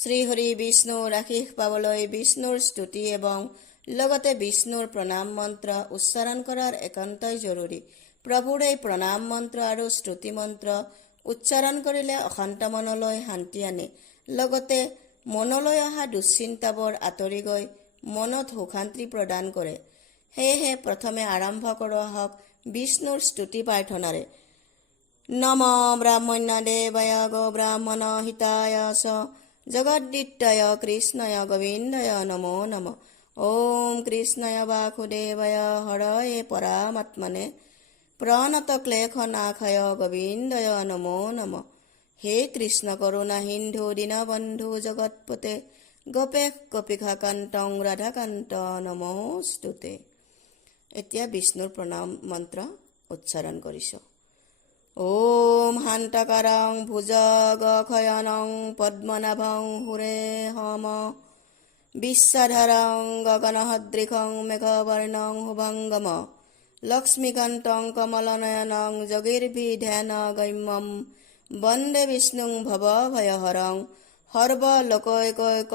শ্ৰীহৰি বিষ্ণুৰ আশীষ পাবলৈ বিষ্ণুৰ স্তুতি এবং লগতে বিষ্ণুৰ প্ৰণাম মন্ত্ৰ উচ্চাৰণ কৰাৰ একান্তই জৰুৰী। প্ৰভুৰ এই প্ৰণাম মন্ত্ৰ আৰু স্তুতি মন্ত্ৰ উচ্চাৰণ কৰিলে অশান্ত মনলৈ শান্তি আনে, লগতে মনলৈ অহা দুশ্চিন্তাবোৰ আঁতৰি গৈ মনত সুশান্তি প্ৰদান কৰে। সেয়েহে প্ৰথমে আৰম্ভ কৰোঁ আহক বিষ্ণুৰ স্তুতি প্ৰাৰ্থনাৰে। নম ব্ৰাহ্মণ্যদেৱায় গো ব্ৰাহ্মণ হিতায় চ জগদ্দিত্যায় কৃষ্ণয় গোবিন্দয় নমো নম। ওম কৃষ্ণয় বাসুদেৱায় হৰয়ে পৰামাত্মনে প্ৰণত ক্লেশনাশয় গোবিন্দয় নমো নম। হে কৃষ্ণ কৰোণা সিন্ধু দীনবন্ধু জগৎপতে গোপেশ গোপিকাকান্তং ৰাধাকান্ত নমোস্তুতে। এতিয়া বিষ্ণুৰ প্ৰণাম মন্ত্ৰ উচ্চাৰণ কৰিছোঁ। ওম শান্তকাৰং ভুজগক্ষয়নং পদ্মনাভং সুৰেহম বিশ্বাধাৰং গগনসদৃশং মেঘবৰ্ণং শুভঙ্গম লক্ষ্মীকান্তং কমলনয়নং যোগীৰ্বিধ্যান গম্যম বন্দে বিষ্ণুং ভৱভয়হৰং সৰ্বলোকৈকনাথম।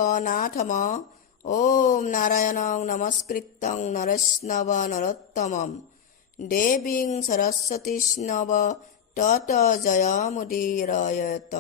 ওম নাৰায়ণং নমস্কৃত্যং নৰস্নব নৰোত্তমম দেবীং সৰস্বতীস্নব তত জয়মুদীৰয়ত।